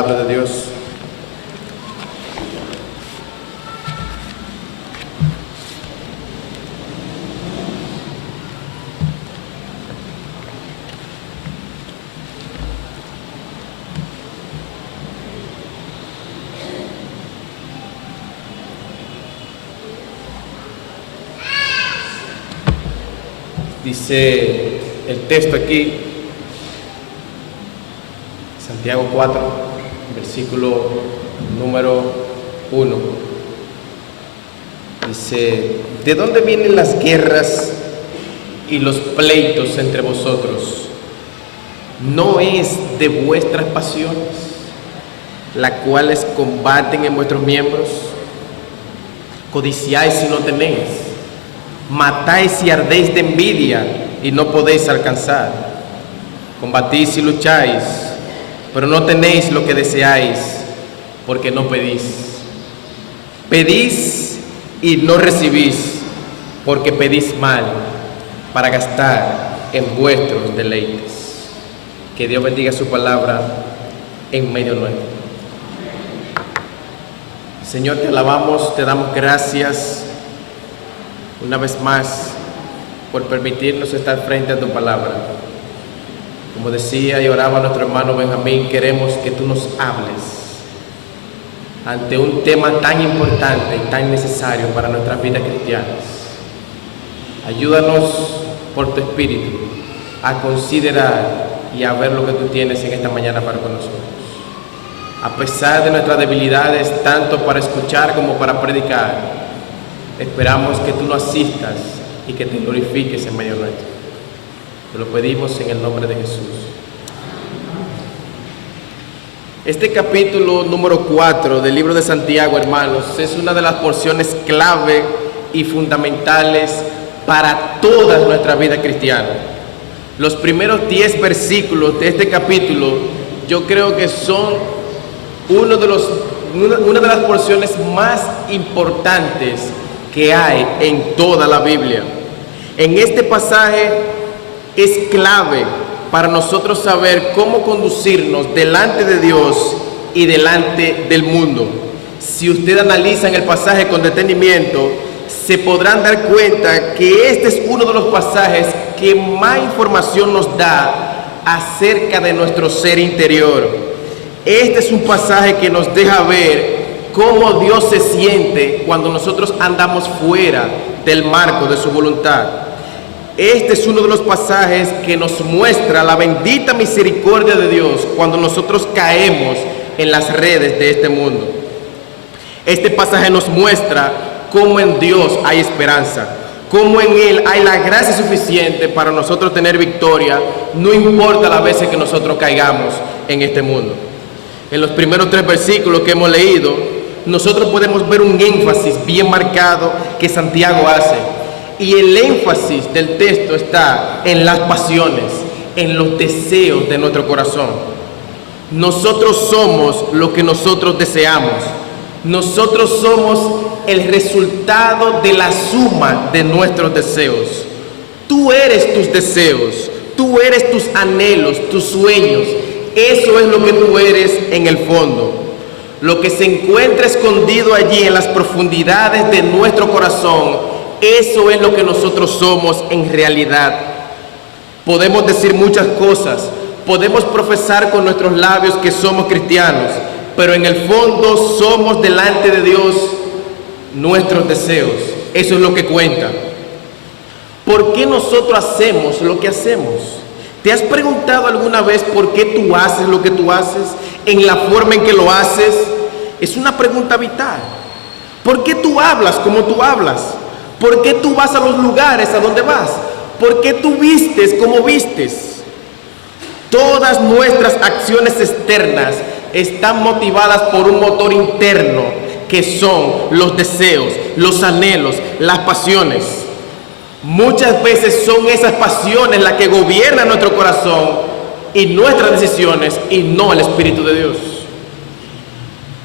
Palabra de Dios. Dice el texto aquí, Santiago 4, versículo número 1. Dice: ¿de dónde vienen las guerras y los pleitos entre vosotros? ¿No es de vuestras pasiones, las cuales combaten en vuestros miembros? Codiciáis y no tenéis, matáis y ardéis de envidia y no podéis alcanzar. Combatís y lucháis, pero no tenéis lo que deseáis, porque no pedís. Pedís y no recibís, porque pedís mal, para gastar en vuestros deleites. Que Dios bendiga su palabra en medio nuestro. Señor, te alabamos, te damos gracias una vez más por permitirnos estar frente a tu palabra. Como decía y oraba nuestro hermano Benjamín, queremos que tú nos hables ante un tema tan importante y tan necesario para nuestras vidas cristianas. Ayúdanos por tu espíritu a considerar y a ver lo que tú tienes en esta mañana para con nosotros. A pesar de nuestras debilidades, tanto para escuchar como para predicar, esperamos que tú nos asistas y que te glorifiques en medio nuestro. Te lo pedimos en el nombre de Jesús. Este capítulo número 4 del libro de Santiago, hermanos, es una de las porciones clave y fundamentales para toda nuestra vida cristiana. Los primeros 10 versículos de este capítulo yo creo que son una de las porciones más importantes que hay en toda la Biblia. En este pasaje es clave para nosotros saber cómo conducirnos delante de Dios y delante del mundo. Si ustedes analizan el pasaje con detenimiento, se podrán dar cuenta que este es uno de los pasajes que más información nos da acerca de nuestro ser interior. Este es un pasaje que nos deja ver cómo Dios se siente cuando nosotros andamos fuera del marco de su voluntad. Este es uno de los pasajes que nos muestra la bendita misericordia de Dios cuando nosotros caemos en las redes de este mundo. Este pasaje nos muestra cómo en Dios hay esperanza, cómo en Él hay la gracia suficiente para nosotros tener victoria, no importa las veces que nosotros caigamos en este mundo. En los primeros 3 versículos que hemos leído, nosotros podemos ver un énfasis bien marcado que Santiago hace. Y el énfasis del texto está en las pasiones, en los deseos de nuestro corazón. Nosotros somos lo que nosotros deseamos. Nosotros somos el resultado de la suma de nuestros deseos. Tú eres tus deseos, tú eres tus anhelos, tus sueños. Eso es lo que tú eres en el fondo. Lo que se encuentra escondido allí en las profundidades de nuestro corazón, eso es lo que nosotros somos en realidad. Podemos decir muchas cosas, podemos profesar con nuestros labios que somos cristianos, pero en el fondo somos delante de Dios nuestros deseos. Eso es lo que cuenta. ¿Por qué nosotros hacemos lo que hacemos? ¿Te has preguntado alguna vez por qué tú haces lo que tú haces? ¿En la forma en que lo haces? Es una pregunta vital. ¿Por qué tú hablas como tú hablas? ¿Por qué tú vas a los lugares a donde vas? ¿Por qué tú vistes como vistes? Todas nuestras acciones externas están motivadas por un motor interno que son los deseos, los anhelos, las pasiones. Muchas veces son esas pasiones las que gobiernan nuestro corazón y nuestras decisiones y no el Espíritu de Dios.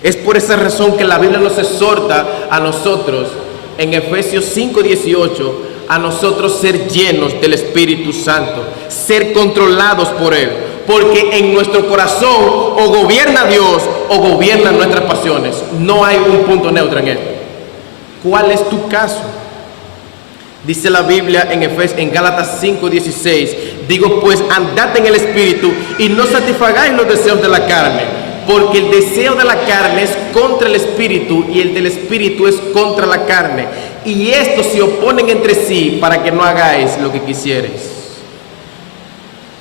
Es por esa razón que la Biblia nos exhorta a nosotros en Efesios 5:18 a nosotros ser llenos del Espíritu Santo, ser controlados por Él. porque en nuestro corazón o gobierna Dios o gobiernan nuestras pasiones. No hay un punto neutro en esto. ¿Cuál es tu caso? Dice la Biblia en Gálatas 5:16, digo pues, andad en el Espíritu y no satisfagáis los deseos de la carne, porque el deseo de la carne es contra el Espíritu y el del Espíritu es contra la carne, y estos se oponen entre sí para que no hagáis lo que quisierais.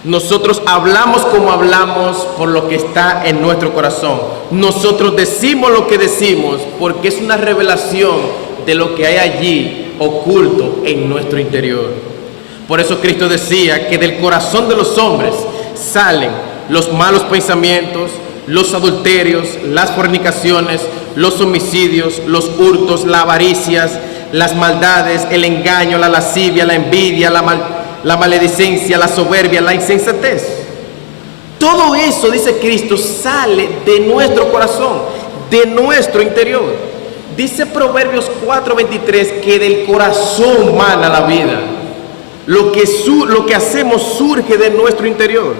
Nosotros hablamos como hablamos por lo que está en nuestro corazón. Nosotros decimos lo que decimos porque es una revelación de lo que hay allí oculto en nuestro interior. Por eso Cristo decía que del corazón de los hombres salen los malos pensamientos, los adulterios, las fornicaciones, los homicidios, los hurtos, las avaricias, las maldades, el engaño, la lascivia, la envidia, la maledicencia, la soberbia, la insensatez. Todo eso, dice Cristo, sale de nuestro corazón, de nuestro interior. Dice Proverbios 4:23 que del corazón mana la vida. Lo que hacemos surge de nuestro interior.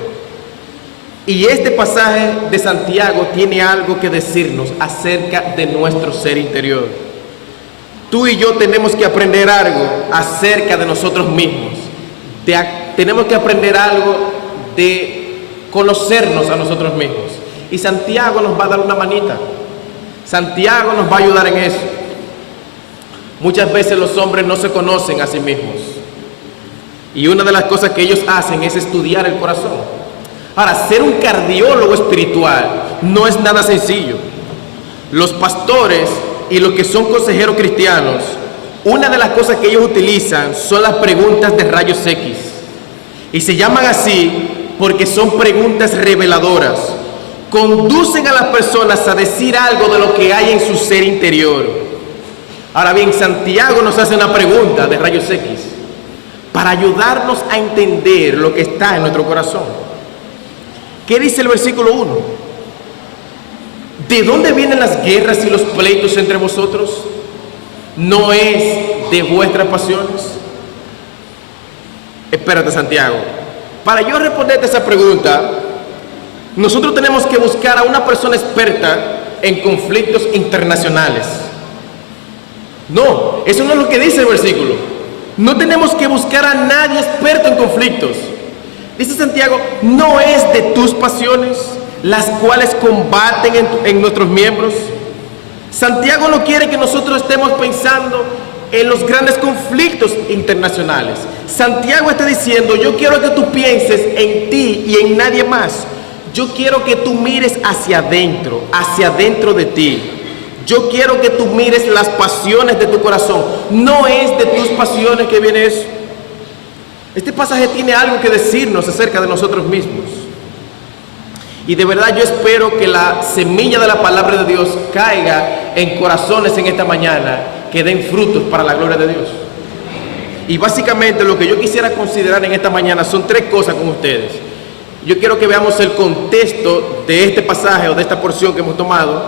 Y este pasaje de Santiago tiene algo que decirnos acerca de nuestro ser interior. Tú y yo tenemos que aprender algo acerca de nosotros mismos. Tenemos que aprender algo de conocernos a nosotros mismos. Y Santiago nos va a dar una manita. Santiago nos va a ayudar en eso. Muchas veces los hombres no se conocen a sí mismos. Y una de las cosas que ellos hacen es estudiar el corazón. Ahora, ser un cardiólogo espiritual no es nada sencillo. Los pastores y los que son consejeros cristianos, una de las cosas que ellos utilizan son las preguntas de rayos X. Y se llaman así porque son preguntas reveladoras. Conducen a las personas a decir algo de lo que hay en su ser interior. Ahora bien, Santiago nos hace una pregunta de rayos X para ayudarnos a entender lo que está en nuestro corazón. ¿Qué dice el versículo 1? ¿De dónde vienen las guerras y los pleitos entre vosotros? ¿No es de vuestras pasiones? Espérate, Santiago. Para yo responderte esa pregunta, nosotros tenemos que buscar a una persona experta en conflictos internacionales. No, eso no es lo que dice el versículo. No tenemos que buscar a nadie experto en conflictos. Dice Santiago, no es de tus pasiones las cuales combaten en nuestros miembros. Santiago no quiere que nosotros estemos pensando en los grandes conflictos internacionales. Santiago está diciendo, yo quiero que tú pienses en ti y en nadie más. Yo quiero que tú mires hacia adentro de ti. Yo quiero que tú mires las pasiones de tu corazón. No es de tus pasiones que viene eso. Este pasaje tiene algo que decirnos acerca de nosotros mismos. Y de verdad yo espero que la semilla de la palabra de Dios caiga en corazones en esta mañana que den frutos para la gloria de Dios. Y básicamente lo que yo quisiera considerar en esta mañana son tres cosas con ustedes. Yo quiero que veamos el contexto de este pasaje o de esta porción que hemos tomado.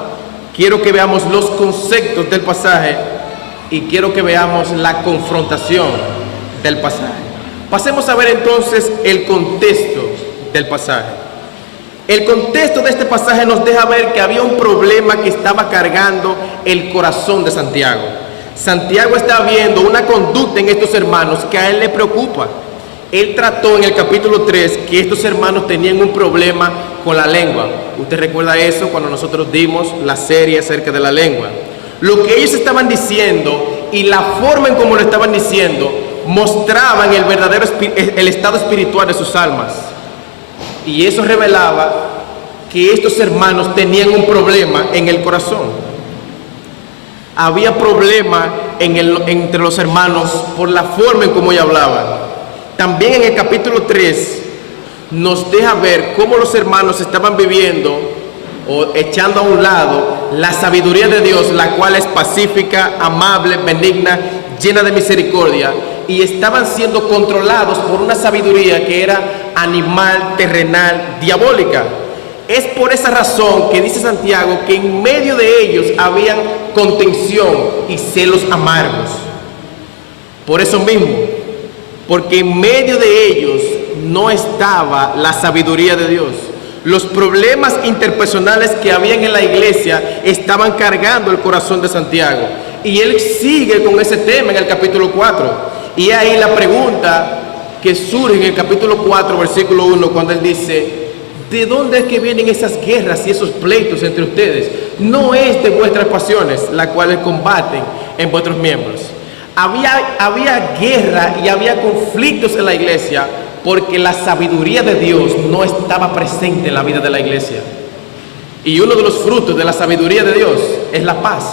Quiero que veamos los conceptos del pasaje y quiero que veamos la confrontación del pasaje. Pasemos a ver entonces el contexto del pasaje. El contexto de este pasaje nos deja ver que había un problema que estaba cargando el corazón de Santiago. Santiago está viendo una conducta en estos hermanos que a él le preocupa. Él trató en el capítulo 3 que estos hermanos tenían un problema con la lengua. Usted recuerda eso cuando nosotros dimos la serie acerca de la lengua. Lo que ellos estaban diciendo y la forma en cómo lo estaban diciendo mostraban el estado espiritual de sus almas. Y eso revelaba que estos hermanos tenían un problema en el corazón. Había problema entre los hermanos por la forma en cómo ellos hablaban. También en el capítulo 3 nos deja ver cómo los hermanos estaban viviendo o echando a un lado la sabiduría de Dios, la cual es pacífica, amable, benigna, llena de misericordia, y estaban siendo controlados por una sabiduría que era animal, terrenal, diabólica. Es por esa razón que dice Santiago que en medio de ellos habían contención y celos amargos. Por eso mismo, porque en medio de ellos no estaba la sabiduría de Dios. Los problemas interpersonales que habían en la iglesia estaban cargando el corazón de Santiago. Y él sigue con ese tema en el capítulo 4. Y ahí la pregunta que surge en el capítulo 4, versículo 1, cuando él dice: ¿de dónde es que vienen esas guerras y esos pleitos entre ustedes? No es de vuestras pasiones, las cuales combaten en vuestros miembros. Había guerra y había conflictos en la iglesia porque la sabiduría de Dios no estaba presente en la vida de la iglesia. Y uno de los frutos de la sabiduría de Dios es la paz,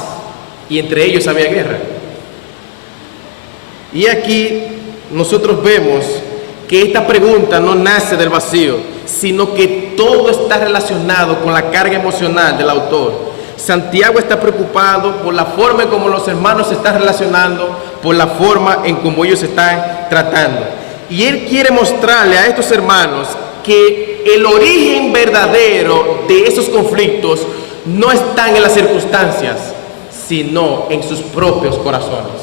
y entre ellos había guerra. Y aquí nosotros vemos que esta pregunta no nace del vacío, sino que todo está relacionado con la carga emocional del autor. Santiago está preocupado por la forma en cómo los hermanos se están relacionando, por la forma en cómo ellos se están tratando. Y él quiere mostrarle a estos hermanos que el origen verdadero de esos conflictos no están en las circunstancias, sino en sus propios corazones.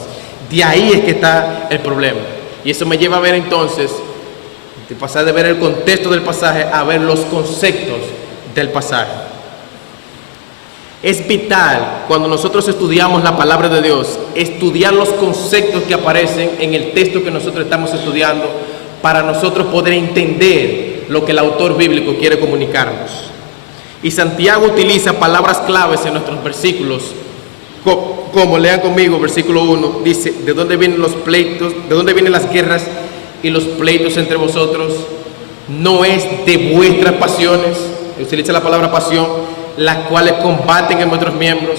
De ahí es que está el problema. Y eso me lleva a ver entonces, de pasar de ver el contexto del pasaje a ver los conceptos del pasaje. Es vital, cuando nosotros estudiamos la palabra de Dios, estudiar los conceptos que aparecen en el texto que nosotros estamos estudiando, para nosotros poder entender lo que el autor bíblico quiere comunicarnos. Y Santiago utiliza palabras claves en nuestros versículos, como lean conmigo, versículo 1, dice: ¿de dónde vienen los pleitos? ¿De dónde vienen las guerras y los pleitos entre vosotros? No es de vuestras pasiones, utiliza la palabra pasión, las cuales combaten en vuestros miembros.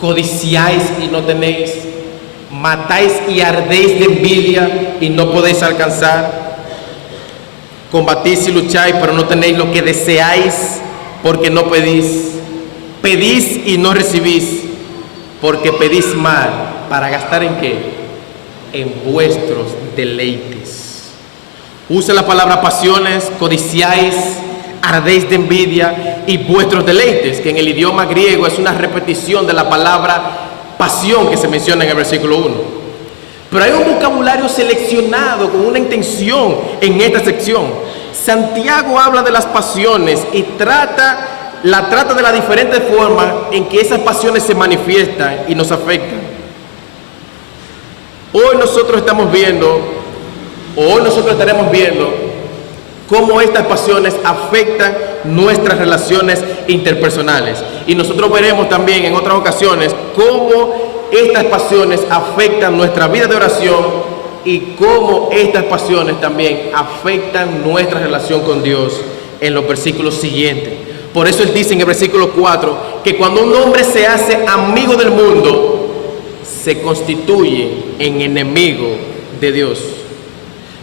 Codiciáis y no tenéis, matáis y ardéis de envidia y no podéis alcanzar. Combatís y lucháis, pero no tenéis lo que deseáis, porque no pedís. Pedís y no recibís, porque pedís mal, para gastar ¿en qué? En vuestros deleites. Usa la palabra pasiones, codiciáis, ardéis de envidia y vuestros deleites, que en el idioma griego es una repetición de la palabra pasión que se menciona en el versículo 1. Pero hay un vocabulario seleccionado con una intención en esta sección. Santiago habla de las pasiones y trata de las diferentes formas en que esas pasiones se manifiestan y nos afectan. Hoy nosotros estaremos viendo cómo estas pasiones afectan nuestras relaciones interpersonales. Y nosotros veremos también en otras ocasiones cómo estas pasiones afectan nuestra vida de oración y cómo estas pasiones también afectan nuestra relación con Dios en los versículos siguientes. Por eso él dice en el versículo 4 que cuando un hombre se hace amigo del mundo, se constituye en enemigo de Dios.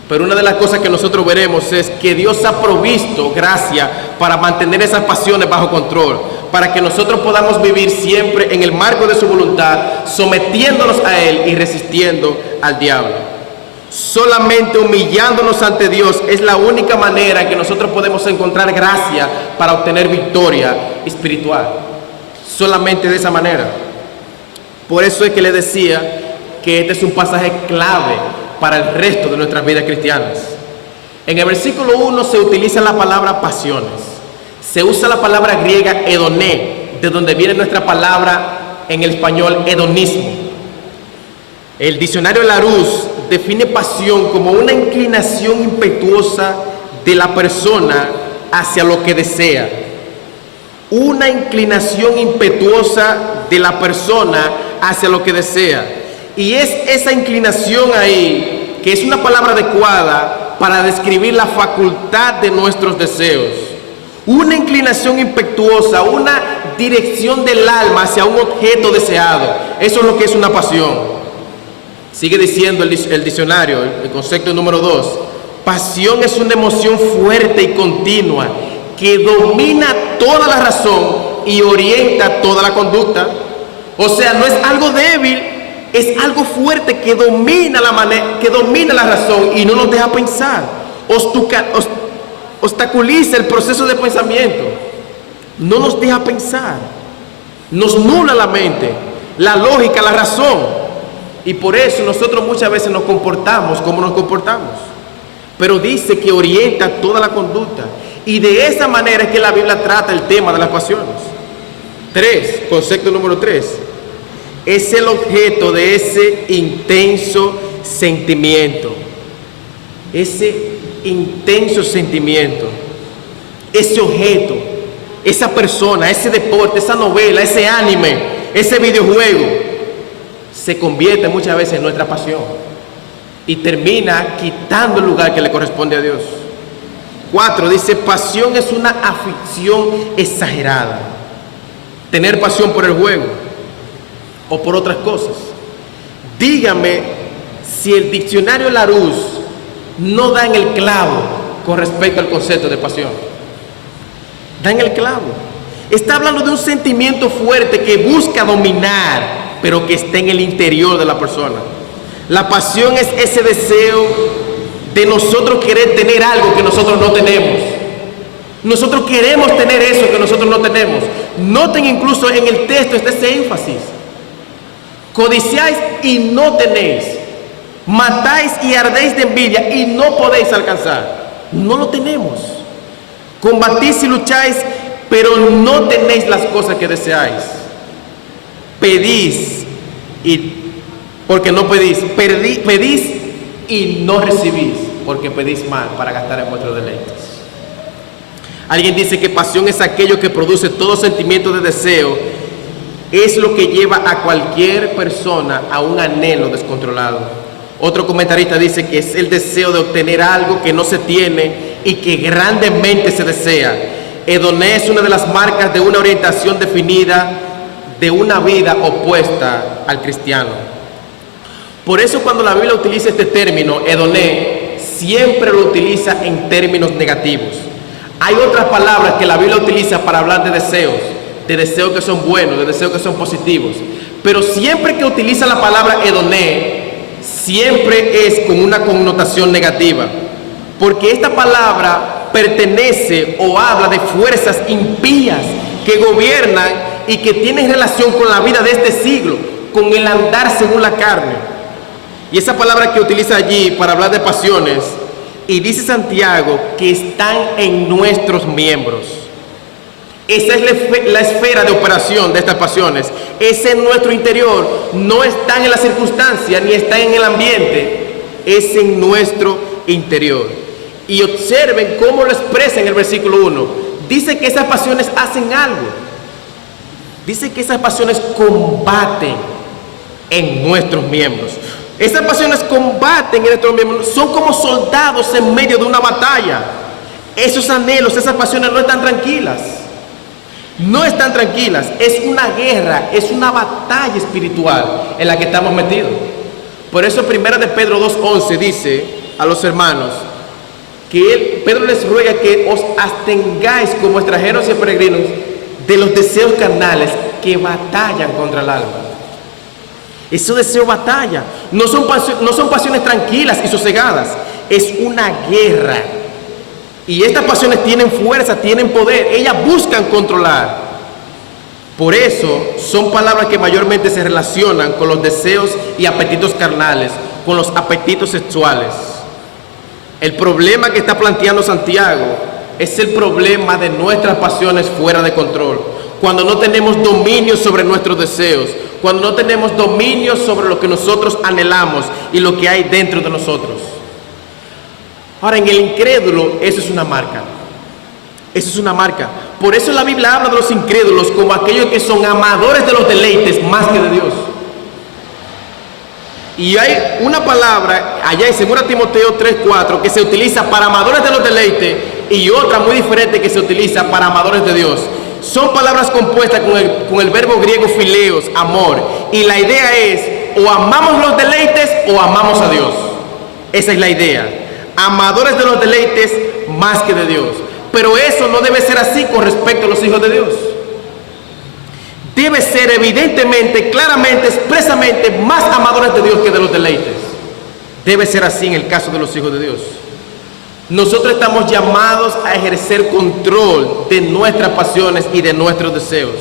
Pero una de las cosas que nosotros veremos es que Dios ha provisto gracia para mantener esas pasiones bajo control, para que nosotros podamos vivir siempre en el marco de su voluntad, sometiéndonos a Él y resistiendo al diablo. Solamente humillándonos ante Dios es la única manera en que nosotros podemos encontrar gracia para obtener victoria espiritual. Solamente de esa manera. Por eso es que le decía que este es un pasaje clave para el resto de nuestras vidas cristianas. En el versículo 1 se utiliza la palabra pasiones. Se usa la palabra griega hedoné, de donde viene nuestra palabra en el español hedonismo. El diccionario Larousse define pasión como una inclinación impetuosa de la persona hacia lo que desea. Una inclinación impetuosa de la persona hacia lo que desea. Y es esa inclinación ahí, que es una palabra adecuada para describir la facultad de nuestros deseos. Una inclinación impetuosa, una dirección del alma hacia un objeto deseado. Eso es lo que es una pasión. Sigue diciendo el diccionario, el concepto número 2. Pasión es una emoción fuerte y continua que domina toda la razón y orienta toda la conducta. O sea, no es algo débil, es algo fuerte que domina la razón y no nos deja pensar. Obstaculiza el proceso de pensamiento. No nos deja pensar. Nos nubla la mente, la lógica, la razón. Y por eso nosotros muchas veces nos comportamos como nos comportamos. pero dice que orienta toda la conducta. Y de esa manera es que la Biblia trata el tema de las pasiones. 3, concepto número 3, es el objeto de ese intenso sentimiento. Ese intenso sentimiento, ese objeto, esa persona, ese deporte, esa novela, ese anime, ese videojuego, se convierte muchas veces en nuestra pasión y termina quitando el lugar que le corresponde a Dios. 4, dice, pasión es una afición exagerada. Tener pasión por el juego o por otras cosas. Dígame si el diccionario Larousse no da en el clavo con respecto al concepto de pasión. Da en el clavo. Está hablando de un sentimiento fuerte que busca dominar, pero que está en el interior de la persona. La pasión es ese deseo de nosotros querer tener algo que nosotros no tenemos. Nosotros queremos tener eso que nosotros no tenemos. Noten incluso en el texto está ese énfasis. Codiciáis y no tenéis. Matáis y ardéis de envidia y no podéis alcanzar. No lo tenemos. Combatís y lucháis, pero no tenéis las cosas que deseáis. Pedís y porque no pedís. Pedís y no recibís, porque pedís mal para gastar en vuestros deleites. Alguien dice que pasión es aquello que produce todo sentimiento de deseo. Es lo que lleva a cualquier persona a un anhelo descontrolado. Otro comentarista dice que es el deseo de obtener algo que no se tiene y que grandemente se desea. Hedoné es una de las marcas de una orientación definida de una vida opuesta al cristiano. Por eso cuando la Biblia utiliza este término, hedoné, siempre lo utiliza en términos negativos. Hay otras palabras que la Biblia utiliza para hablar de deseos que son buenos, de deseos que son positivos. Pero siempre que utiliza la palabra hedoné, siempre es con una connotación negativa. Porque esta palabra pertenece o habla de fuerzas impías que gobiernan y que tienen relación con la vida de este siglo, con el andar según la carne. Y esa palabra que utiliza allí para hablar de pasiones, y dice Santiago que están en nuestros miembros. Esa es la esfera de operación de estas pasiones. Es en nuestro interior. No están en las circunstancias ni están en el ambiente. Es en nuestro interior. Y observen cómo lo expresa en el versículo 1. Dice que esas pasiones hacen algo. Dice que esas pasiones combaten en nuestros miembros. Esas pasiones combaten en nuestros miembros. Son como soldados en medio de una batalla. Esos anhelos, esas pasiones no están tranquilas. No están tranquilas. Es una guerra, es una batalla espiritual en la que estamos metidos. Por eso 1 de Pedro 2:11 dice a los hermanos que Pedro les ruega que os abstengáis como extranjeros y peregrinos de los deseos carnales que batallan contra el alma. Ese deseo batalla. No son pasiones tranquilas y sosegadas. Es una guerra. Y estas pasiones tienen fuerza, tienen poder. Ellas buscan controlar. Por eso son palabras que mayormente se relacionan con los deseos y apetitos carnales, con los apetitos sexuales. El problema que está planteando Santiago es el problema de nuestras pasiones fuera de control. Cuando no tenemos dominio sobre nuestros deseos, cuando no tenemos dominio sobre lo que nosotros anhelamos y lo que hay dentro de nosotros. Ahora, en el incrédulo, eso es una marca. Eso es una marca. Por eso la Biblia habla de los incrédulos como aquellos que son amadores de los deleites más que de Dios. Y hay una palabra allá en 2 Timoteo 3:4 que se utiliza para amadores de los deleites y otra muy diferente que se utiliza para amadores de Dios. Son palabras compuestas con el verbo griego fileos, amor. Y la idea es, o amamos los deleites o amamos a Dios. Esa es la idea. Amadores de los deleites más que de Dios. Pero eso no debe ser así con respecto a los hijos de Dios. Debe ser evidentemente, claramente, expresamente más amadores de Dios que de los deleites. Debe ser así en el caso de los hijos de Dios. Nosotros estamos llamados a ejercer control de nuestras pasiones y de nuestros deseos.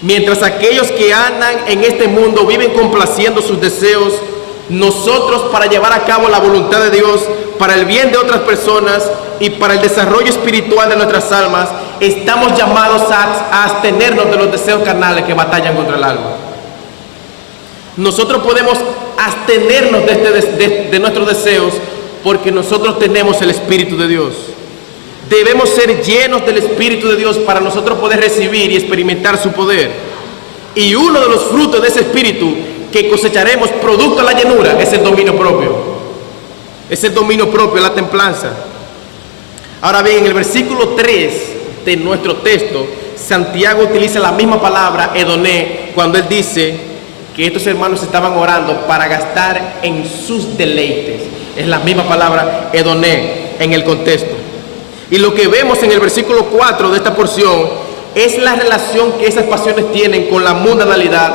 Mientras aquellos que andan en este mundo viven complaciendo sus deseos, Nosotros, para llevar a cabo la voluntad de Dios, para el bien de otras personas y para el desarrollo espiritual de nuestras almas, estamos llamados a abstenernos de los deseos carnales que batallan contra el alma. Nosotros podemos abstenernos de nuestros deseos porque nosotros tenemos el Espíritu de Dios. Debemos ser llenos del Espíritu de Dios para nosotros poder recibir y experimentar su poder. Y uno de los frutos de ese Espíritu que cosecharemos producto de la llenura es el dominio propio. Es el dominio propio, la templanza. Ahora bien, en el versículo 3 de nuestro texto, Santiago utiliza la misma palabra, edoné, cuando él dice que estos hermanos estaban orando para gastar en sus deleites. Es la misma palabra, edoné, en el contexto. Y lo que vemos en el versículo 4 de esta porción es la relación que esas pasiones tienen con la mundanalidad,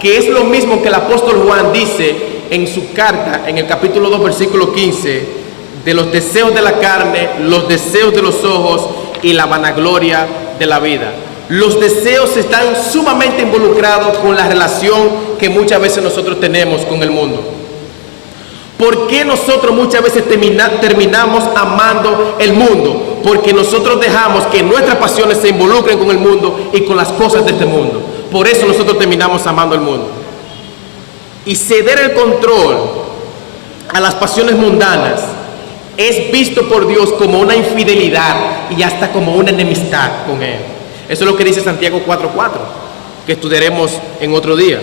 que es lo mismo que el apóstol Juan dice en su carta, en el capítulo 2, versículo 15, de los deseos de la carne, los deseos de los ojos y la vanagloria de la vida. Los deseos están sumamente involucrados con la relación que muchas veces nosotros tenemos con el mundo. ¿Por qué nosotros muchas veces terminamos amando el mundo? Porque nosotros dejamos que nuestras pasiones se involucren con el mundo y con las cosas de este mundo. Por eso nosotros terminamos amando el mundo. Y ceder el control a las pasiones mundanas es visto por Dios como una infidelidad y hasta como una enemistad con Él. Eso es lo que dice Santiago 4:4, que estudiaremos en otro día.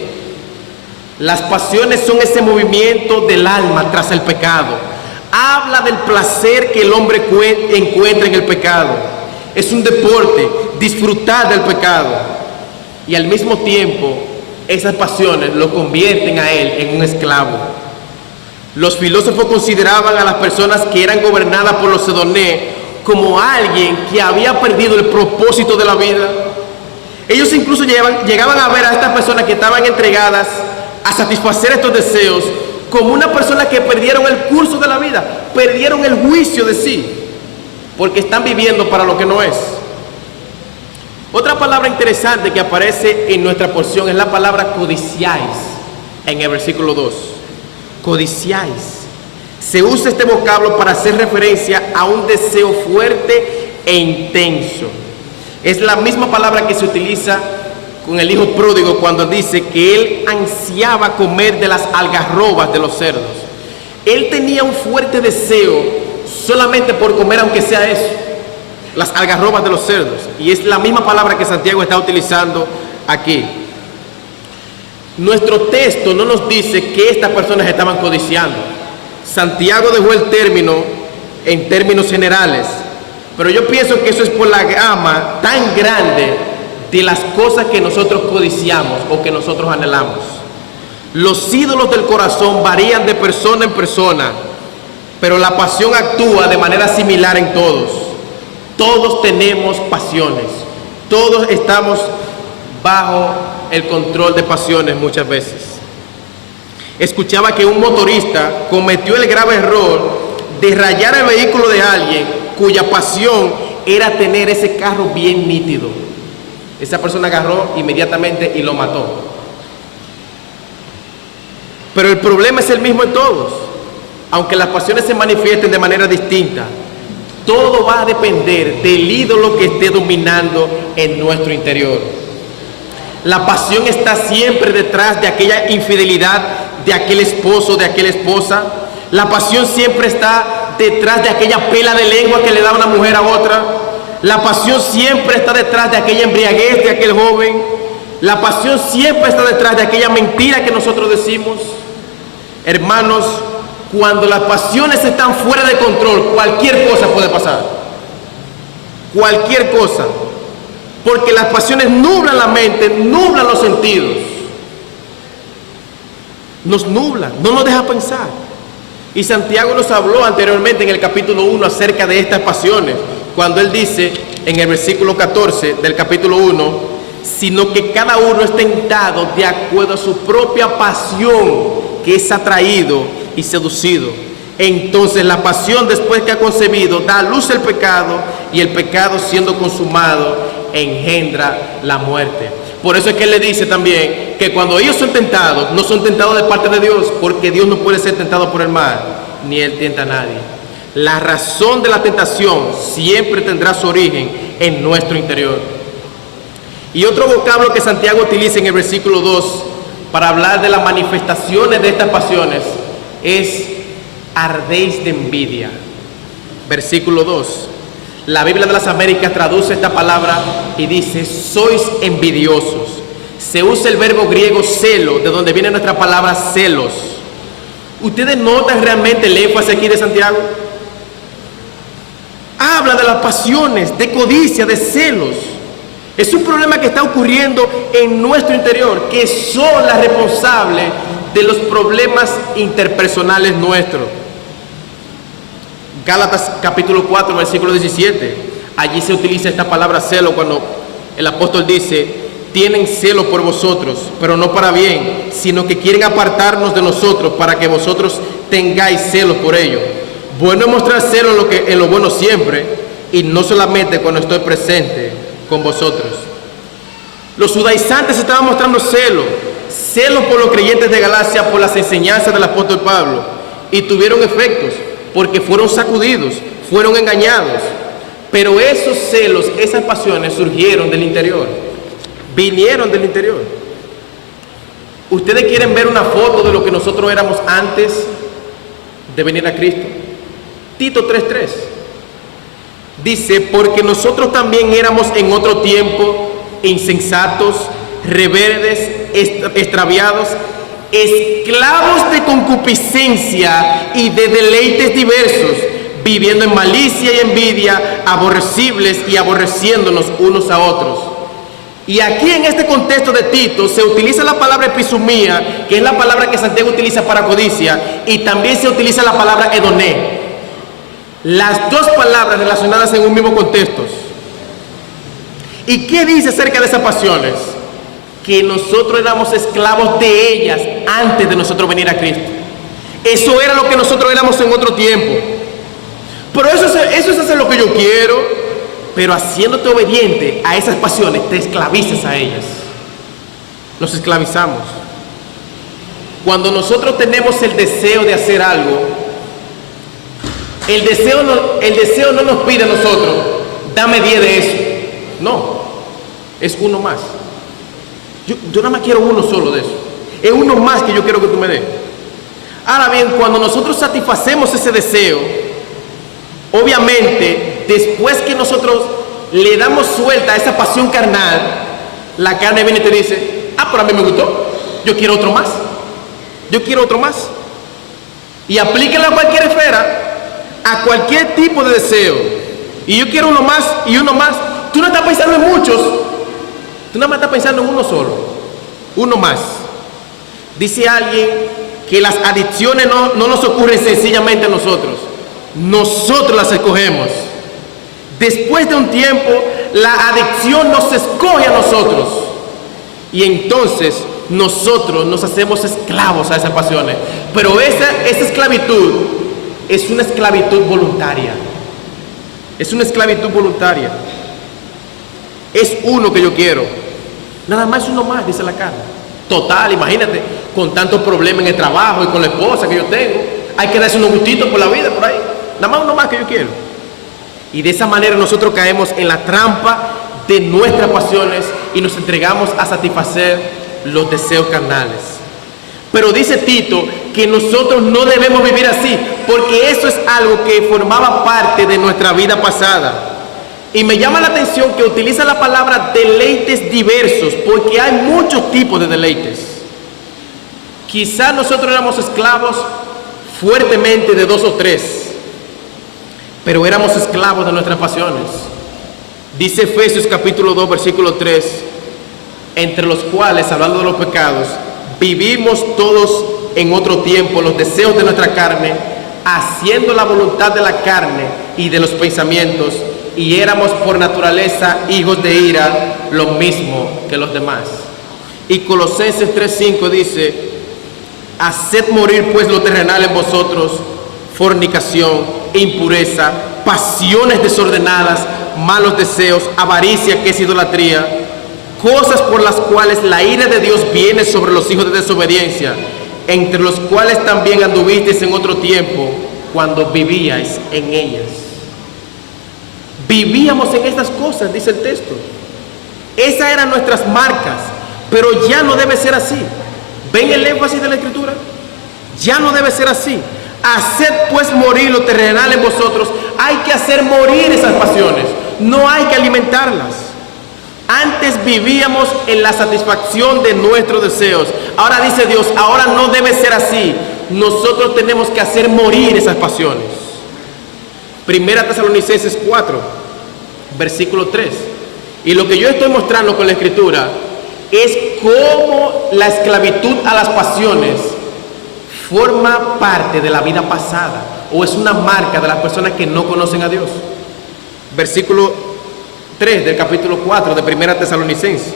Las pasiones son ese movimiento del alma tras el pecado. Habla del placer que el hombre encuentra en el pecado. Es un deporte, disfrutar del pecado. Y al mismo tiempo, esas pasiones lo convierten a él en un esclavo. Los filósofos consideraban a las personas que eran gobernadas por los edoné como alguien que había perdido el propósito de la vida. Ellos incluso llegaban a ver a estas personas que estaban entregadas a satisfacer estos deseos como una persona que perdieron el curso de la vida, perdieron el juicio de sí, porque están viviendo para lo que no es. Otra palabra interesante que aparece en nuestra porción es la palabra codiciáis, en el versículo 2. Codiciáis. Se usa este vocablo para hacer referencia a un deseo fuerte e intenso. Es la misma palabra que se utiliza con el hijo pródigo cuando dice que él ansiaba comer de las algarrobas de los cerdos. Él tenía un fuerte deseo solamente por comer, aunque sea eso, las algarrobas de los cerdos. Y es la misma palabra que Santiago está utilizando aquí. Nuestro texto no nos dice que estas personas estaban codiciando. Santiago dejó el término en términos generales, pero yo pienso que eso es por la gama tan grande de las cosas que nosotros codiciamos o que nosotros anhelamos. Los ídolos del corazón varían de persona en persona, pero la pasión actúa de manera similar en todos. Todos tenemos pasiones, todos estamos bajo el control de pasiones muchas veces. Escuchaba que un motorista cometió el grave error de rayar el vehículo de alguien cuya pasión era tener ese carro bien nítido. Esa persona agarró inmediatamente y lo mató. Pero el problema es el mismo en todos. Aunque las pasiones se manifiesten de manera distinta, todo va a depender del ídolo que esté dominando en nuestro interior. La pasión está siempre detrás de aquella infidelidad de aquel esposo, de aquella esposa. La pasión siempre está detrás de aquella pela de lengua que le da una mujer a otra. La pasión siempre está detrás de aquella embriaguez de aquel joven. La pasión siempre está detrás de aquella mentira que nosotros decimos. Hermanos, cuando las pasiones están fuera de control, cualquier cosa puede pasar. Cualquier cosa. Porque las pasiones nublan la mente, nublan los sentidos. Nos nublan, no nos deja pensar. Y Santiago nos habló anteriormente en el capítulo 1 acerca de estas pasiones, cuando él dice en el versículo 14 del capítulo 1, sino que cada uno es tentado de acuerdo a su propia pasión, que es atraído y seducido. Entonces la pasión, después que ha concebido, da a luz el pecado, y el pecado, siendo consumado, engendra la muerte. Por eso es que él le dice también que cuando ellos son tentados, no son tentados de parte de Dios, porque Dios no puede ser tentado por el mal, ni él tienta a nadie. La razón de la tentación siempre tendrá su origen en nuestro interior. Y otro vocablo que Santiago utiliza en el versículo 2 para hablar de las manifestaciones de estas pasiones es ardéis de envidia. Versículo 2. La Biblia de las Américas traduce esta palabra y dice, sois envidiosos. Se usa el verbo griego celo, de donde viene nuestra palabra celos. ¿Ustedes notan realmente el énfasis aquí de Santiago? Habla de las pasiones, de codicia, de celos. Es un problema que está ocurriendo en nuestro interior, que son las responsables de los problemas interpersonales nuestros. Gálatas capítulo 4, versículo 17. Allí se utiliza esta palabra celo cuando el apóstol dice, tienen celo por vosotros, pero no para bien, sino que quieren apartarnos de nosotros para que vosotros tengáis celos por ello. Bueno es mostrar celo en lo bueno siempre, y no solamente cuando estoy presente con vosotros. Los judaizantes estaban mostrando celo por los creyentes de Galacia, por las enseñanzas del apóstol Pablo, y tuvieron efectos, porque fueron sacudidos, fueron engañados. Pero esos celos, esas pasiones surgieron del interior, vinieron del interior. ¿Ustedes quieren ver una foto de lo que nosotros éramos antes de venir a Cristo? Tito 3:3 dice, porque nosotros también éramos en otro tiempo insensatos, rebeldes, extraviados, esclavos de concupiscencia y de deleites diversos, viviendo en malicia y envidia, aborrecibles y aborreciéndonos unos a otros. Y aquí en este contexto de Tito se utiliza la palabra episumía, que es la palabra que Santiago utiliza para codicia, y también se utiliza la palabra edoné. Las dos palabras relacionadas en un mismo contexto. ¿Y qué dice acerca de esas pasiones? Que nosotros éramos esclavos de ellas antes de nosotros venir a Cristo. Eso era lo que nosotros éramos en otro tiempo. Pero eso es hacer lo que yo quiero, pero haciéndote obediente a esas pasiones, te esclavizas a ellas. Nos esclavizamos. Cuando nosotros tenemos el deseo de hacer algo, el deseo no nos pide a nosotros, dame 10 de eso. No, es uno más. Yo nada más quiero uno solo de eso. Es uno más que yo quiero que tú me des. Ahora bien, cuando nosotros satisfacemos ese deseo, obviamente, después que nosotros le damos suelta a esa pasión carnal, la carne viene y te dice, pero a mí me gustó, yo quiero otro más. Yo quiero otro más. Y aplíquenlo a cualquier esfera, a cualquier tipo de deseo. Y yo quiero uno más y uno más. Tú no estás pensando en muchos, tú nada más estás pensando en uno solo, uno más. Dice alguien que las adicciones no nos ocurren sencillamente a nosotros las escogemos. Después de un tiempo, la adicción nos escoge a nosotros, y entonces nosotros nos hacemos esclavos a esas pasiones. Pero esa esclavitud es una esclavitud voluntaria. Es una esclavitud voluntaria. Es uno que yo quiero. Nada más uno más, dice la carne. Total, imagínate, con tantos problemas en el trabajo y con la esposa que yo tengo, hay que darse unos gustitos por la vida por ahí. Nada más uno más que yo quiero. Y de esa manera nosotros caemos en la trampa de nuestras pasiones y nos entregamos a satisfacer los deseos carnales. Pero dice Tito que nosotros no debemos vivir así, porque eso es algo que formaba parte de nuestra vida pasada. Y me llama la atención que utiliza la palabra deleites diversos, porque hay muchos tipos de deleites. Quizás nosotros éramos esclavos fuertemente de 2 o 3, pero éramos esclavos de nuestras pasiones. Dice Efesios capítulo 2, versículo 3, entre los cuales, hablando de los pecados, vivimos todos en otro tiempo los deseos de nuestra carne, haciendo la voluntad de la carne y de los pensamientos, y éramos por naturaleza hijos de ira, lo mismo que los demás. Y Colosenses 3:5 dice, haced morir pues lo terrenal en vosotros, fornicación, impureza, pasiones desordenadas, malos deseos, avaricia, que es idolatría. cosas por las cuales la ira de Dios viene sobre los hijos de desobediencia, entre los cuales también anduvisteis en otro tiempo, cuando vivíais en ellas. Vivíamos en estas cosas, dice el texto. Esas eran nuestras marcas, pero ya no debe ser así. ¿Ven el énfasis de la Escritura? Ya no debe ser así. Haced pues morir lo terrenal en vosotros. Hay que hacer morir esas pasiones, no hay que alimentarlas. Antes vivíamos en la satisfacción de nuestros deseos. Ahora dice Dios, ahora no debe ser así. Nosotros tenemos que hacer morir esas pasiones. Primera Tesalonicenses 4, versículo 3. Y lo que yo estoy mostrando con la Escritura es cómo la esclavitud a las pasiones forma parte de la vida pasada, o es una marca de las personas que no conocen a Dios. Versículo 3 del capítulo 4 de Primera Tesalonicenses.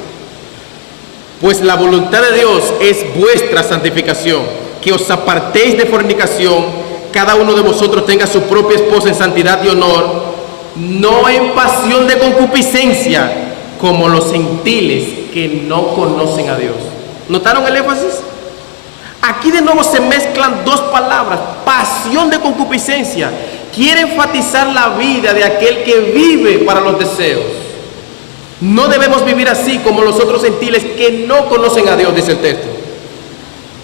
Pues la voluntad de Dios es vuestra santificación, que os apartéis de fornicación, cada uno de vosotros tenga su propia esposa en santidad y honor, no en pasión de concupiscencia, como los gentiles que no conocen a Dios. ¿Notaron el énfasis? Aquí de nuevo se mezclan dos palabras, pasión de concupiscencia. Quiere enfatizar la vida de aquel que vive para los deseos. No debemos vivir así como los otros gentiles que no conocen a Dios, dice el texto.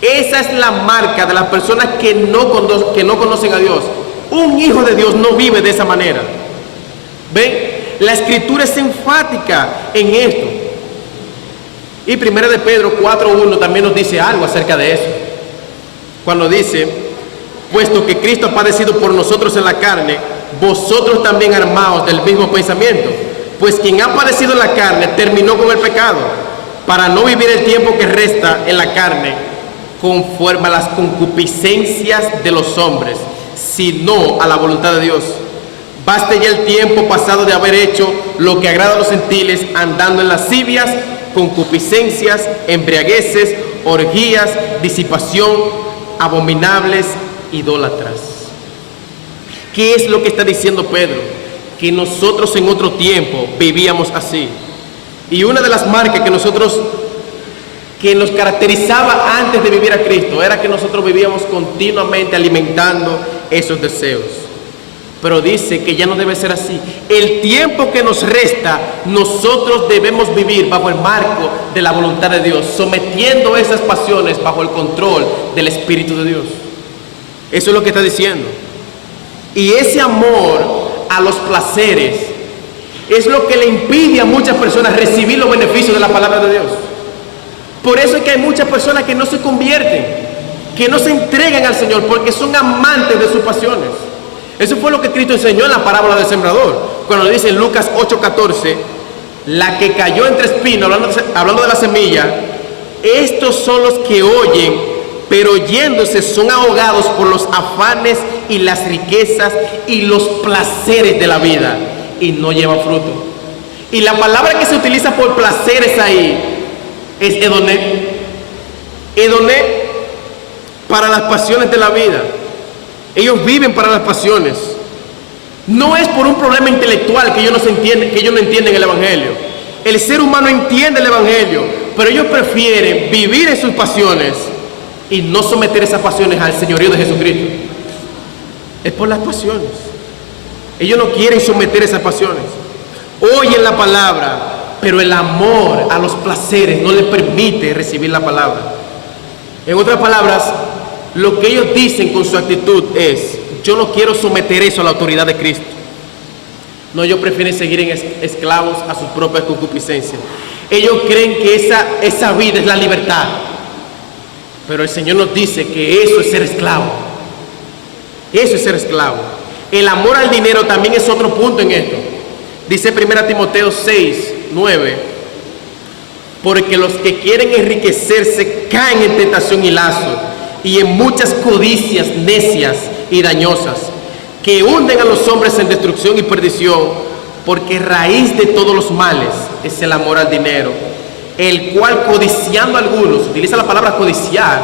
Esa es la marca de las personas que no conocen a Dios. Un hijo de Dios no vive de esa manera. ¿Ven? La Escritura es enfática en esto. Y 1 de Pedro 4:1 también nos dice algo acerca de eso. Cuando dice, puesto que Cristo ha padecido por nosotros en la carne, vosotros también armaos del mismo pensamiento. Pues quien ha padecido en la carne terminó con el pecado, para no vivir el tiempo que resta en la carne conforme a las concupiscencias de los hombres, sino a la voluntad de Dios. Baste ya el tiempo pasado de haber hecho lo que agrada a los gentiles, andando en lascivias, concupiscencias, embriagueces, orgías, disipación, abominables, idólatras. ¿Qué es lo que está diciendo Pedro? Que nosotros en otro tiempo vivíamos así. Y una de las marcas que nos caracterizaba antes de vivir a Cristo era que nosotros vivíamos continuamente alimentando esos deseos. Pero dice que ya no debe ser así. El tiempo que nos resta, nosotros debemos vivir bajo el marco de la voluntad de Dios, sometiendo esas pasiones bajo el control del Espíritu de Dios. Eso es lo que está diciendo. Y ese amor a los placeres es lo que le impide a muchas personas recibir los beneficios de la palabra de Dios. Por eso es que hay muchas personas que no se convierten, que no se entregan al Señor, porque son amantes de sus pasiones. Eso fue lo que Cristo enseñó en la parábola del sembrador, cuando dice en Lucas 8:14, la que cayó entre espinos, hablando de la semilla, estos son los que oyen, pero oyéndose son ahogados por los afanes y las riquezas y los placeres de la vida, y no llevan fruto. Y la palabra que se utiliza por placeres ahí es edoné. Edoné para las pasiones de la vida. Ellos viven para las pasiones. No es por un problema intelectual que ellos no entienden el Evangelio. El ser humano entiende el Evangelio, pero ellos prefieren vivir en sus pasiones y no someter esas pasiones al señorío de Jesucristo. Es por las pasiones. Ellos no quieren someter esas pasiones. Oyen la palabra, pero el amor a los placeres no les permite recibir la palabra. En otras palabras, lo que ellos dicen con su actitud es: yo no quiero someter eso a la autoridad de Cristo. No, ellos prefieren seguir en esclavos a sus propias concupiscencias. Ellos creen que esa vida es la libertad. Pero el Señor nos dice que eso es ser esclavo. Eso es ser esclavo. El amor al dinero también es otro punto en esto. Dice 1 Timoteo 6:9, porque los que quieren enriquecerse caen en tentación y lazo, y en muchas codicias necias y dañosas, que hunden a los hombres en destrucción y perdición, porque raíz de todos los males es el amor al dinero, el cual codiciando algunos, utiliza la palabra codiciar,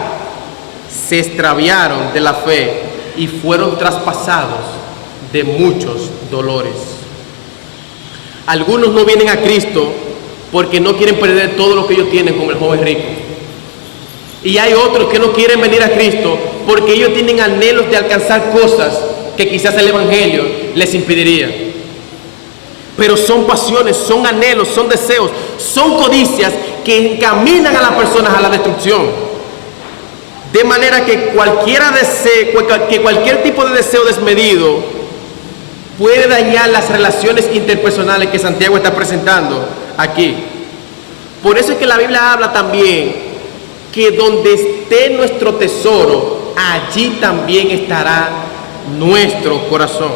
se extraviaron de la fe y fueron traspasados de muchos dolores. Algunos no vienen a Cristo porque no quieren perder todo lo que ellos tienen, como el joven rico. Y hay otros que no quieren venir a Cristo porque ellos tienen anhelos de alcanzar cosas que quizás el Evangelio les impediría. Pero son pasiones, son anhelos, son deseos, son codicias que encaminan a las personas a la destrucción. De manera que cualquier tipo de deseo desmedido puede dañar las relaciones interpersonales que Santiago está presentando aquí. Por eso es que la Biblia habla también que donde esté nuestro tesoro, allí también estará nuestro corazón.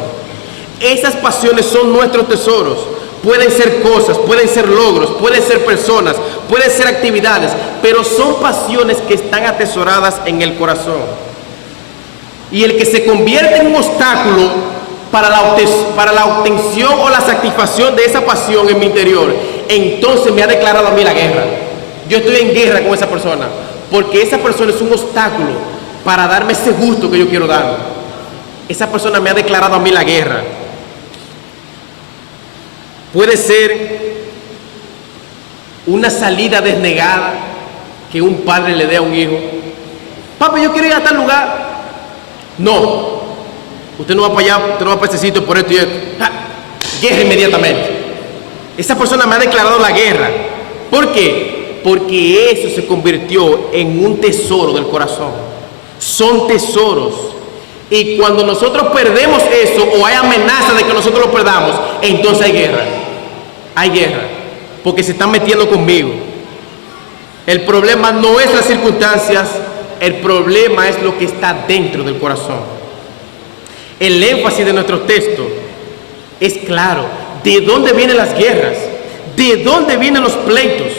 Esas pasiones son nuestros tesoros. Pueden ser cosas, pueden ser logros, pueden ser personas, pueden ser actividades, pero son pasiones que están atesoradas en el corazón. Y el que se convierte en un obstáculo para la obtención o la satisfacción de esa pasión en mi interior, entonces me ha declarado a mí la guerra. Yo estoy en guerra con esa persona, porque esa persona es un obstáculo para darme ese gusto que yo quiero dar. Esa persona me ha declarado a mí la guerra. Puede ser una salida desnegada que un padre le dé a un hijo. Papi, yo quiero ir a tal lugar. No, usted no va para allá, usted no va para ese sitio por esto y esto. Guerra inmediatamente. Esa persona me ha declarado la guerra. ¿Por qué? Porque eso se convirtió en un tesoro del corazón. Son tesoros. Y cuando nosotros perdemos eso, o hay amenaza de que nosotros lo perdamos, entonces hay guerra. Hay guerra, porque se están metiendo conmigo. El problema no es las circunstancias, el problema es lo que está dentro del corazón. El énfasis de nuestro texto es claro. ¿De dónde vienen las guerras? ¿De dónde vienen los pleitos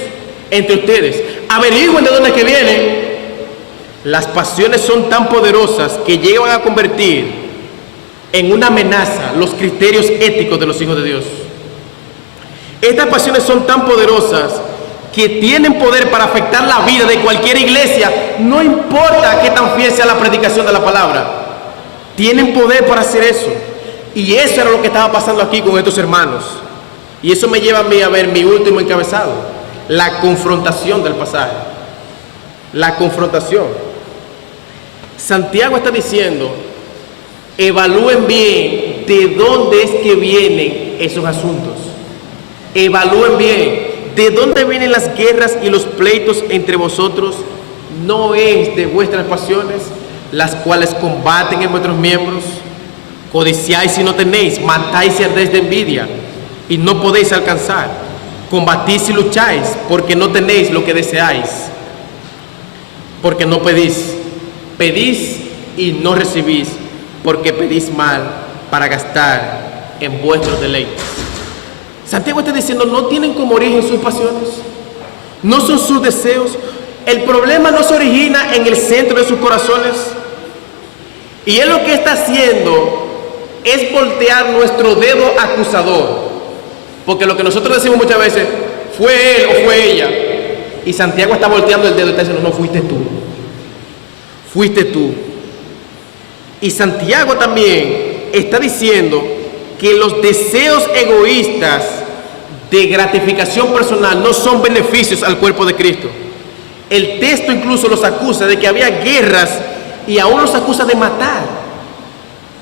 entre ustedes? Averigüen de dónde que vienen. Las pasiones son tan poderosas que llegan a convertir en una amenaza los criterios éticos de los hijos de Dios. Estas pasiones son tan poderosas que tienen poder para afectar la vida de cualquier iglesia, no importa qué tan fiel sea la predicación de la palabra. Tienen poder para hacer eso. Y eso era lo que estaba pasando aquí con estos hermanos. Y eso me lleva a mí a ver mi último encabezado: la confrontación del pasaje. La confrontación. Santiago está diciendo: evalúen bien de dónde es que vienen esos asuntos. Evalúen bien de dónde vienen las guerras y los pleitos entre vosotros. No es de vuestras pasiones, las cuales combaten en vuestros miembros. Codiciáis y no tenéis, matáis y ardéis de envidia y no podéis alcanzar. Combatís y lucháis porque no tenéis lo que deseáis, porque no pedís. Pedís y no recibís, porque pedís mal para gastar en vuestros deleites. Santiago está diciendo: no tienen como origen sus pasiones, no son sus deseos. El problema no se origina en el centro de sus corazones. Y él lo que está haciendo es voltear nuestro dedo acusador. Porque lo que nosotros decimos muchas veces, fue él o fue ella. Y Santiago está volteando el dedo y está diciendo: no, fuiste tú. Fuiste tú. Y Santiago también está diciendo que los deseos egoístas de gratificación personal no son beneficios al cuerpo de Cristo. El texto incluso los acusa de que había guerras y aún los acusa de matar.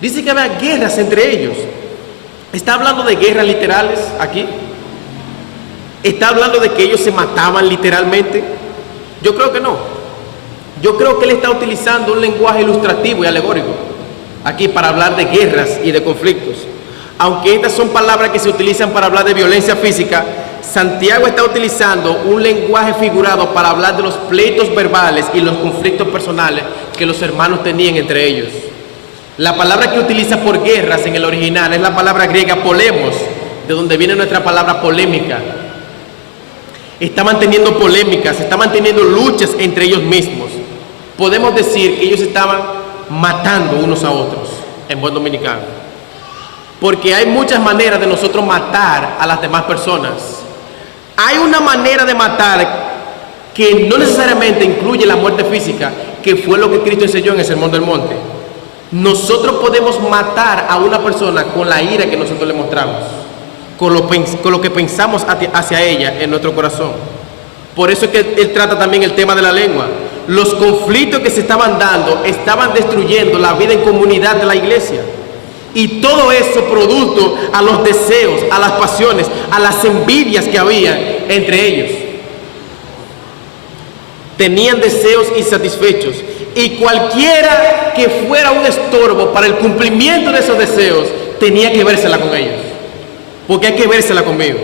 Dice que había guerras entre ellos. ¿Está hablando de guerras literales aquí? ¿Está hablando de que ellos se mataban literalmente? Yo creo que no. Yo creo que él está utilizando un lenguaje ilustrativo y alegórico aquí para hablar de guerras y de conflictos. Aunque estas son palabras que se utilizan para hablar de violencia física, Santiago está utilizando un lenguaje figurado para hablar de los pleitos verbales y los conflictos personales que los hermanos tenían entre ellos. La palabra que utiliza por guerras en el original es la palabra griega polemos, de donde viene nuestra palabra polémica. Está manteniendo polémicas, está manteniendo luchas entre ellos mismos. Podemos decir que ellos estaban matando unos a otros, en buen dominicano. Porque hay muchas maneras de nosotros matar a las demás personas. Hay una manera de matar que no necesariamente incluye la muerte física, que fue lo que Cristo enseñó en el Sermón del Monte. Nosotros podemos matar a una persona con la ira que nosotros le mostramos. con lo que pensamos hacia ella en nuestro corazón. Por eso es que él trata también el tema de la lengua. Los conflictos que se estaban dando estaban destruyendo la vida en comunidad de la iglesia. Y todo eso producto a los deseos, a las pasiones, a las envidias que había entre ellos. Tenían deseos insatisfechos. Y cualquiera que fuera un estorbo para el cumplimiento de esos deseos, tenía que vérsela con ellos. Porque hay que vérsela conmigo.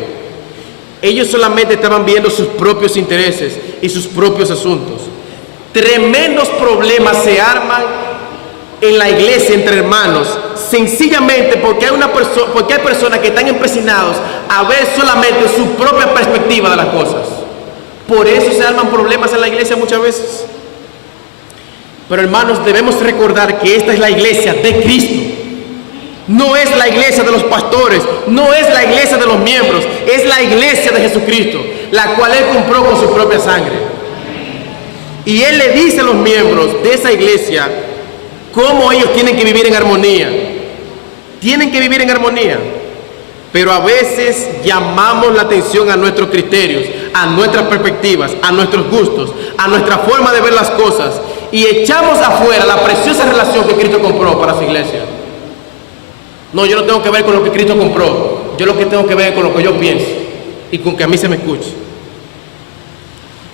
Ellos solamente estaban viendo sus propios intereses y sus propios asuntos. Tremendos problemas se arman en la iglesia entre hermanos, sencillamente porque hay personas que están empecinados a ver solamente su propia perspectiva de las cosas. Por eso se arman problemas en la iglesia muchas veces. Pero hermanos, debemos recordar que esta es la iglesia de Cristo. No es la iglesia de los pastores, no es la iglesia de los miembros, es la iglesia de Jesucristo, la cual Él compró con su propia sangre. Y Él le dice a los miembros de esa iglesia cómo ellos tienen que vivir en armonía. Tienen que vivir en armonía. Pero a veces llamamos la atención a nuestros criterios, a nuestras perspectivas, a nuestros gustos, a nuestra forma de ver las cosas y echamos afuera la preciosa relación que Cristo compró para su iglesia. No, yo no tengo que ver con lo que Cristo compró. Yo lo que tengo que ver es con lo que yo pienso y con que a mí se me escuche.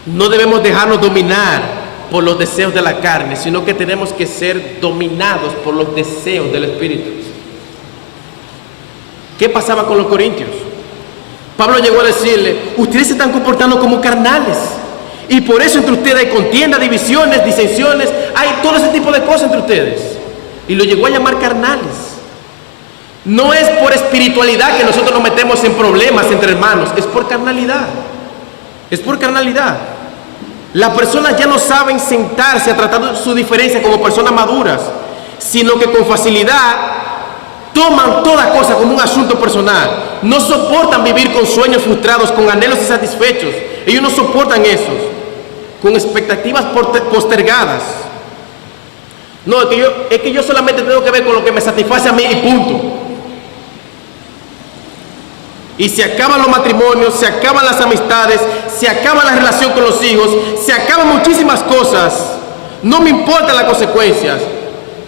No debemos dejarnos dominar por los deseos de la carne, sino que tenemos que ser dominados por los deseos del Espíritu. ¿Qué pasaba con los corintios? Pablo llegó a decirle: ustedes se están comportando como carnales, y por eso entre ustedes hay contienda, divisiones, disensiones, hay todo ese tipo de cosas entre ustedes. Y lo llegó a llamar carnales. No es por espiritualidad que nosotros nos metemos en problemas entre hermanos, es por carnalidad. Es por carnalidad. Las personas ya no saben sentarse a tratar su diferencia como personas maduras, sino que con facilidad toman toda cosa como un asunto personal. No soportan vivir con sueños frustrados, con anhelos insatisfechos. Ellos no soportan esos, con expectativas postergadas. No, es que yo solamente tengo que ver con lo que me satisface a mí y punto. Y se acaban los matrimonios, se acaban las amistades, se acaba la relación con los hijos, se acaban muchísimas cosas. No me importan las consecuencias,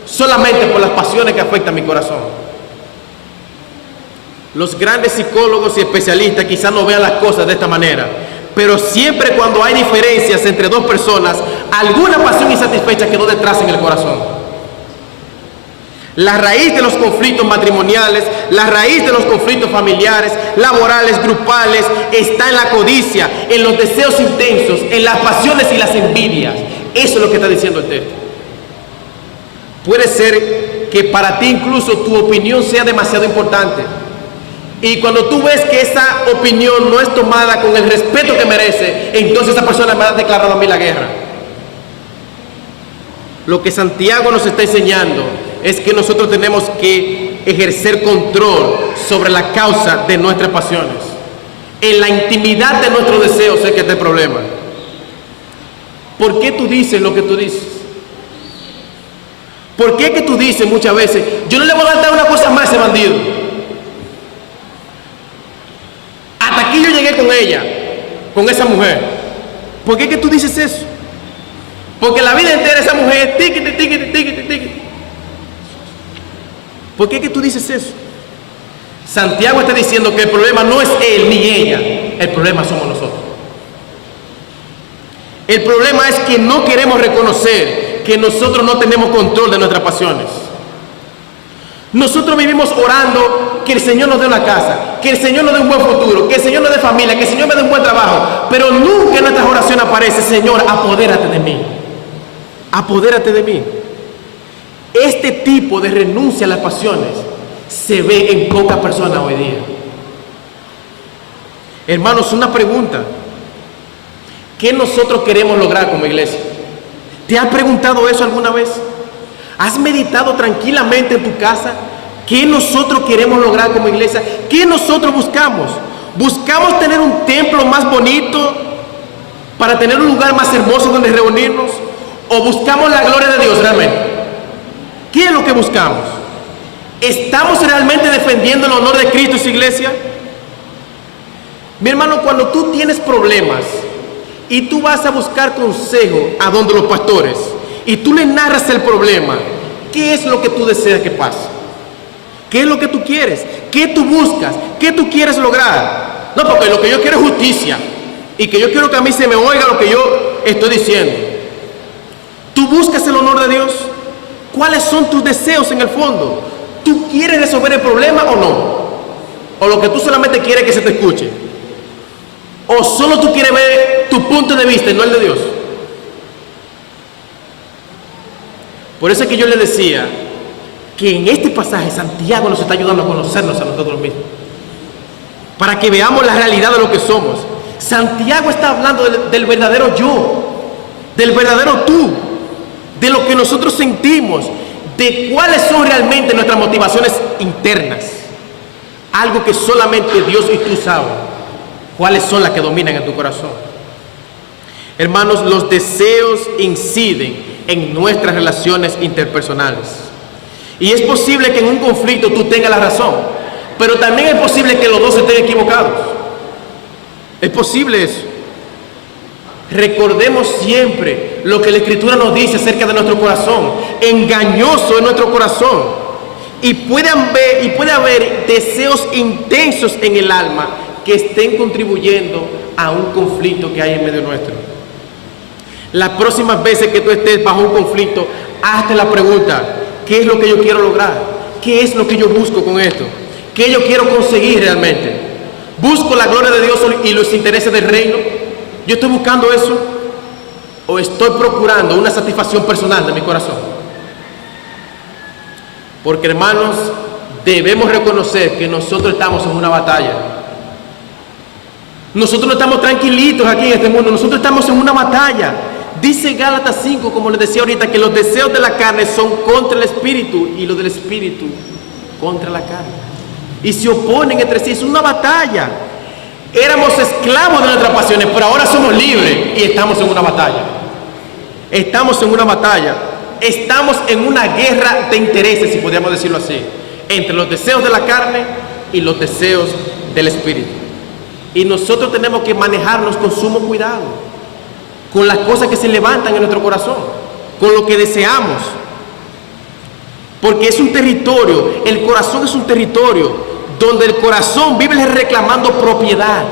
solamente por las pasiones que afectan mi corazón. Los grandes psicólogos y especialistas quizás no vean las cosas de esta manera, pero siempre cuando hay diferencias entre dos personas, alguna pasión insatisfecha quedó detrás en el corazón. La raíz de los conflictos matrimoniales, la raíz de los conflictos familiares, laborales, grupales, está en la codicia, en los deseos intensos, en las pasiones y las envidias. Eso es lo que está diciendo el texto. Puede ser que para ti incluso tu opinión sea demasiado importante. Y cuando tú ves que esa opinión no es tomada con el respeto que merece, entonces esa persona me ha declarado a mí la guerra. Lo que Santiago nos está enseñando es que nosotros tenemos que ejercer control sobre la causa de nuestras pasiones. En la intimidad de nuestros deseos es que está el problema. ¿Por qué tú dices lo que tú dices? ¿Por qué que tú dices muchas veces: yo no le voy a dar una cosa más a ese bandido? Hasta aquí yo llegué con ella, con esa mujer. ¿Por qué que tú dices eso? Porque la vida entera esa mujer, tiquiti. ¿Por qué que tú dices eso? Santiago está diciendo que el problema no es él ni ella, el problema somos nosotros. El problema es que no queremos reconocer que nosotros no tenemos control de nuestras pasiones. Nosotros vivimos orando que el Señor nos dé una casa, que el Señor nos dé un buen futuro, que el Señor nos dé familia, que el Señor me dé un buen trabajo, pero nunca en nuestras oraciones aparece: Señor, apodérate de mí, apodérate de mí. Este tipo de renuncia a las pasiones se ve en pocas personas hoy día. Hermanos, una pregunta: ¿qué nosotros queremos lograr como iglesia? ¿Te has preguntado eso alguna vez? ¿Has meditado tranquilamente en tu casa? ¿Qué nosotros queremos lograr como iglesia? ¿Qué nosotros buscamos? ¿Buscamos tener un templo más bonito para tener un lugar más hermoso donde reunirnos? ¿O buscamos la gloria de Dios realmente? ¿Qué es lo que buscamos? ¿Estamos realmente defendiendo el honor de Cristo y su iglesia? Mi hermano, cuando tú tienes problemas y tú vas a buscar consejo a donde los pastores y tú le narras el problema, ¿qué es lo que tú deseas que pase? ¿Qué es lo que tú quieres? ¿Qué tú buscas? ¿Qué tú quieres lograr? No, porque lo que yo quiero es justicia y que yo quiero que a mí se me oiga lo que yo estoy diciendo. ¿Tú buscas el honor de Dios? ¿Cuáles son tus deseos en el fondo? ¿Tú quieres resolver el problema o no? ¿O lo que tú solamente quieres que se te escuche? ¿O solo tú quieres ver tu punto de vista y no el de Dios? Por eso es que yo le decía que en este pasaje Santiago nos está ayudando a conocernos a nosotros mismos, para que veamos la realidad de lo que somos. Santiago está hablando del verdadero yo, del verdadero tú, de lo que nosotros sentimos, de cuáles son realmente nuestras motivaciones internas. Algo que solamente Dios y tú sabes, cuáles son las que dominan en tu corazón. Hermanos, los deseos inciden en nuestras relaciones interpersonales. Y es posible que en un conflicto tú tengas la razón, pero también es posible que los dos estén equivocados. Es posible eso. Recordemos siempre lo que la Escritura nos dice acerca de nuestro corazón. Engañoso es nuestro corazón. Y puede haber deseos intensos en el alma que estén contribuyendo a un conflicto que hay en medio nuestro. Las próximas veces que tú estés bajo un conflicto, hazte la pregunta: ¿qué es lo que yo quiero lograr? ¿Qué es lo que yo busco con esto? ¿Qué yo quiero conseguir realmente? ¿Busco la gloria de Dios y los intereses del reino? ¿Yo estoy buscando eso? ¿O estoy procurando una satisfacción personal de mi corazón? Porque, hermanos, debemos reconocer que nosotros estamos en una batalla. Nosotros no estamos tranquilitos aquí en este mundo, nosotros estamos en una batalla. Dice Gálatas 5, como les decía ahorita, que los deseos de la carne son contra el espíritu y los del espíritu contra la carne. Y se oponen entre sí, es una batalla. Éramos esclavos de nuestras pasiones, pero ahora somos libres y estamos en una batalla. Estamos en una batalla. Estamos en una guerra de intereses, si podríamos decirlo así, entre los deseos de la carne y los deseos del espíritu. Y nosotros tenemos que manejarnos con sumo cuidado, con las cosas que se levantan en nuestro corazón, con lo que deseamos. Porque es un territorio, el corazón es un territorio donde el corazón vive reclamando propiedad.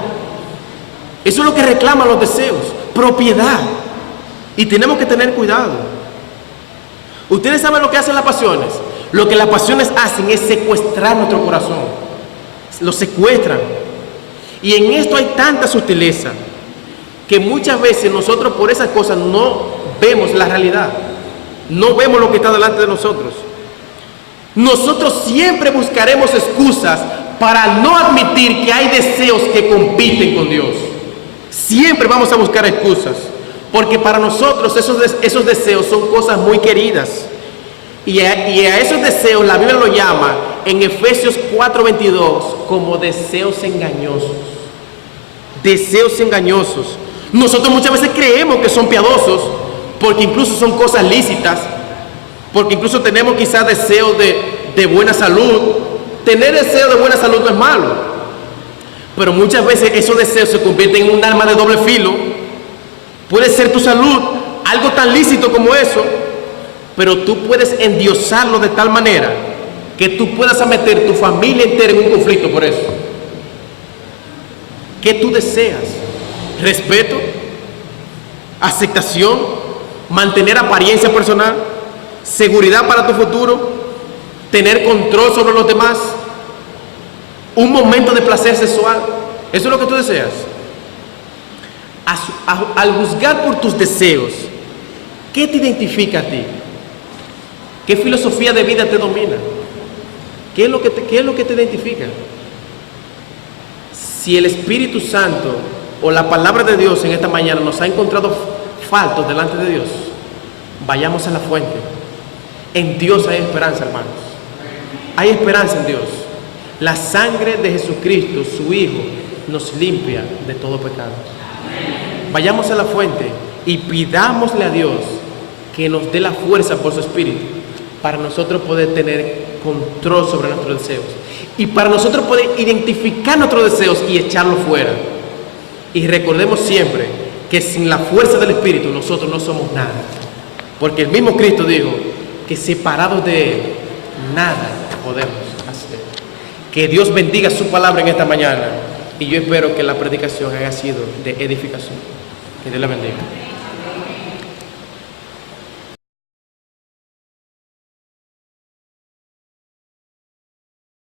Eso es lo que reclaman los deseos, propiedad. Y tenemos que tener cuidado. Ustedes saben lo que hacen las pasiones. Lo que las pasiones hacen es secuestrar nuestro corazón. Lo secuestran. Y en esto hay tanta sutileza que muchas veces nosotros por esas cosas no vemos la realidad. No vemos lo que está delante de nosotros. Nosotros siempre buscaremos excusas para no admitir que hay deseos que compiten con Dios. Siempre vamos a buscar excusas. Porque para nosotros esos deseos son cosas muy queridas. Y a esos deseos la Biblia lo llama en Efesios 4:22 como deseos engañosos. Deseos engañosos. Nosotros muchas veces creemos que son piadosos porque incluso son cosas lícitas, porque incluso tenemos quizás deseos de buena salud. Tener deseo de buena salud no es malo, pero muchas veces esos deseos se convierten en un arma de doble filo. Puede ser tu salud algo tan lícito como eso, pero tú puedes endiosarlo de tal manera que tú puedas meter tu familia entera en un conflicto por eso. ¿Qué tú deseas? ¿Respeto? ¿Aceptación? ¿Mantener apariencia personal? ¿Seguridad para tu futuro? ¿Tener control sobre los demás? ¿Un momento de placer sexual? ¿Eso es lo que tú deseas? Al juzgar por tus deseos, ¿qué te identifica a ti? ¿Qué filosofía de vida te domina? ¿Qué es lo que te identifica? Si el Espíritu Santo o la palabra de Dios en esta mañana nos ha encontrado faltos delante de Dios, vayamos a la fuente. En Dios hay esperanza, hermanos. Hay esperanza en Dios. La sangre de Jesucristo, su Hijo, nos limpia de todo pecado. Vayamos a la fuente y pidámosle a Dios que nos dé la fuerza por su Espíritu para nosotros poder tener control sobre nuestros deseos y para nosotros poder identificar nuestros deseos y echarlos fuera. Y recordemos siempre que sin la fuerza del Espíritu nosotros no somos nada. Porque el mismo Cristo dijo que separados de Él, nada podemos hacer. Que Dios bendiga su palabra en esta mañana. Y yo espero que la predicación haya sido de edificación. Que Dios la bendiga.